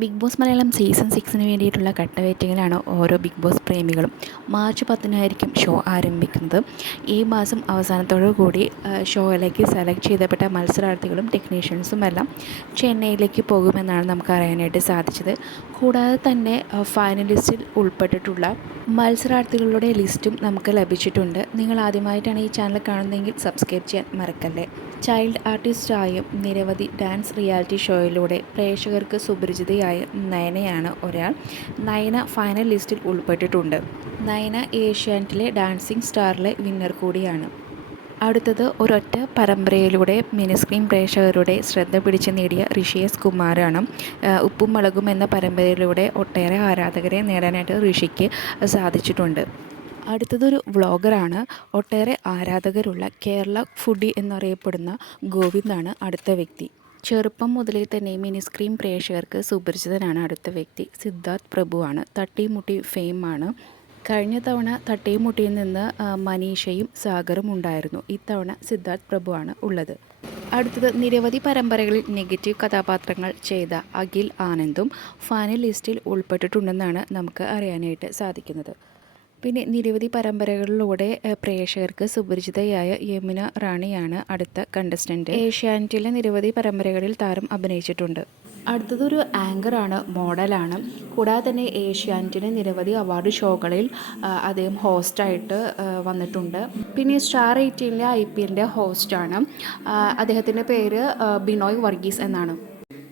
Big boss Malayalam season 6 വേണ്ടിയിട്ടുള്ള കട്ട വെയിറ്റിങ്ങിലാണ് ഓരോ ബിഗ് ബോസ് പ്രേമികളും. മാർച്ച് 10 ഷോ ആരംഭിക്കുന്നത്. ഈ മാസം അവസാനത്തോടു കൂടി ഷോയിലേക്ക് സെലക്ട് ചെയ്യപ്പെട്ട മത്സരാർത്ഥികളും ടെക്നീഷ്യൻസും എല്ലാം ചെന്നൈയിലേക്ക് പോകുമെന്നാണ് നമുക്ക് അറിയാനായിട്ട് സാധിച്ചത്. കൂടാതെ തന്നെ ഫൈനലിസ്റ്റിൽ ഉൾപ്പെട്ടിട്ടുള്ള മത്സരാർത്ഥികളുടെ ലിസ്റ്റും നമുക്ക് ലഭിച്ചിട്ടുണ്ട്. നിങ്ങൾ ആദ്യമായിട്ടാണ് ഈ ചാനൽ കാണുന്നതെങ്കിൽ സബ്സ്ക്രൈബ് ചെയ്യാൻ മറക്കല്ലേ. ചൈൽഡ് ആർട്ടിസ്റ്റായും നിരവധി ഡാൻസ് റിയാലിറ്റി ഷോയിലൂടെ പ്രേക്ഷകർക്ക് സുപരിചിതയായ നയനയാണ് ഒരാൾ. നയന ഫൈനൽ ലിസ്റ്റിൽ ഉൾപ്പെട്ടിട്ടുണ്ട്. നയന ഏഷ്യാനെറ്റിലെ ഡാൻസിംഗ് സ്റ്റാറിലെ വിന്നർ കൂടിയാണ്. അടുത്തത് ഒരൊറ്റ പരമ്പരയിലൂടെ മിനിസ്ക്രീൻ പ്രേക്ഷകരുടെ ശ്രദ്ധ പിടിച്ചു നേടിയ ഋഷിയസ് കുമാറാണ്. ഉപ്പും മുളകും എന്ന പരമ്പരയിലൂടെ ഒട്ടേറെ ആരാധകരെ നേടാനായിട്ട് ഋഷിക്ക് സാധിച്ചിട്ടുണ്ട്. അടുത്തതൊരു വ്ളോഗറാണ്. ഒട്ടേറെ ആരാധകരുള്ള കേരള ഫുഡി എന്നറിയപ്പെടുന്ന ഗോവിന്ദാണ് അടുത്ത വ്യക്തി. ചെറുപ്പം മുതലേ തന്നെ മിനിസ്ക്രീൻ പ്രേക്ഷകർക്ക് സുപരിചിതനാണ് അടുത്ത വ്യക്തി. സിദ്ധാർത്ഥ് പ്രഭുവാണ്. തട്ടിമുട്ടി ഫെയിമാണ്. കഴിഞ്ഞ തവണ തട്ടിമുട്ടിയിൽ നിന്ന് മനീഷയും സാഗറും ഉണ്ടായിരുന്നു. ഇത്തവണ സിദ്ധാർത്ഥ് പ്രഭുവാണ് ഉള്ളത്. അടുത്തത് നിരവധി പരമ്പരകളിൽ നെഗറ്റീവ് കഥാപാത്രങ്ങൾ ചെയ്ത അഖിൽ ആനന്ദും ഫൈനൽ ലിസ്റ്റിൽ ഉൾപ്പെട്ടിട്ടുണ്ടെന്നാണ് നമുക്ക് അറിയാനായിട്ട് സാധിക്കുന്നത്. പിന്നെ നിരവധി പരമ്പരകളിലൂടെ പ്രേക്ഷകർക്ക് സുപരിചിതയായ യമുന റാണിയാണ് അടുത്ത കണ്ടസ്റ്റൻറ്റ്. ഏഷ്യാനെറ്റിലെ നിരവധി പരമ്പരകളിൽ താരം അഭിനയിച്ചിട്ടുണ്ട്. അടുത്തതൊരു ആങ്കറാണ്, മോഡലാണ്. കൂടാതെ തന്നെ ഏഷ്യാനെറ്റിലെ നിരവധി അവാർഡ് ഷോകളിൽ അദ്ദേഹം ഹോസ്റ്റായിട്ട് വന്നിട്ടുണ്ട്. പിന്നെ സ്റ്റാർ 18ലെ IPLൻ്റെ ഹോസ്റ്റാണ്. അദ്ദേഹത്തിൻ്റെ പേര് ബിനോയ് വർഗീസ് എന്നാണ്.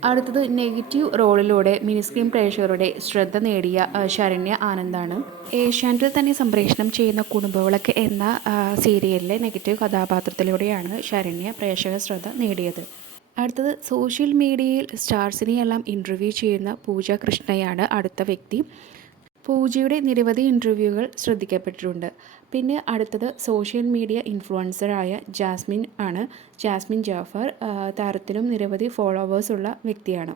അടുത്തത് നെഗറ്റീവ് റോളിലൂടെ മിനിസ്ക്രീൻ പ്രേക്ഷകരുടെ ശ്രദ്ധ നേടിയ ശരണ്യ ആനന്ദാണ്. ഏഷ്യാനെറ്റിൽ തന്നെ സംപ്രേഷണം ചെയ്യുന്ന കുടുംബവിളക്ക് എന്ന സീരിയലിലെ നെഗറ്റീവ് കഥാപാത്രത്തിലൂടെയാണ് ശരണ്യ പ്രേക്ഷക ശ്രദ്ധ നേടിയത്. അടുത്തത് സോഷ്യൽ മീഡിയയിൽ സ്റ്റാർസിനെയെല്ലാം ഇൻ്റർവ്യൂ ചെയ്യുന്ന പൂജ കൃഷ്ണയാണ് അടുത്ത വ്യക്തി. പൂജയുടെ നിരവധി ഇൻ്റർവ്യൂകൾ ശ്രദ്ധിക്കപ്പെട്ടിട്ടുണ്ട്. പിന്നെ അടുത്തത് സോഷ്യൽ മീഡിയ ഇൻഫ്ലുവൻസറായ ജാസ്മിൻ ആണ്. ജാസ്മിൻ ജാഫർ താരത്തിനും നിരവധി ഫോളോവേഴ്സുള്ള വ്യക്തിയാണ്.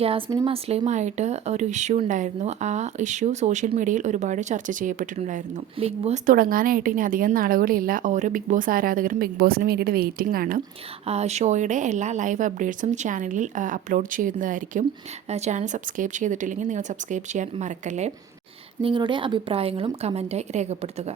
ജാസ്മിനും അസ്ലയുമായിട്ട് ഒരു ഇഷ്യൂ ഉണ്ടായിരുന്നു. ആ ഇഷ്യൂ സോഷ്യൽ മീഡിയയിൽ ഒരുപാട് ചർച്ച ചെയ്യപ്പെട്ടിട്ടുണ്ടായിരുന്നു. ബിഗ് ബോസ് തുടങ്ങാനായിട്ട് ഇനി അധികം നാളുകളില്ല. ഓരോ ബിഗ് ബോസ് ആരാധകരും ബിഗ് ബോസിന് വേണ്ടിയിട്ട് വെയിറ്റിംഗ് ആണ്. ഷോയുടെ എല്ലാ ലൈവ് അപ്ഡേറ്റ്സും ചാനലിൽ അപ്ലോഡ് ചെയ്യുന്നതായിരിക്കും. ചാനൽ സബ്സ്ക്രൈബ് ചെയ്തിട്ടില്ലെങ്കിൽ നിങ്ങൾ സബ്സ്ക്രൈബ് ചെയ്യാൻ മറക്കല്ലേ. നിങ്ങളുടെ അഭിപ്രായങ്ങളും കമൻറ്റായി രേഖപ്പെടുത്തുക.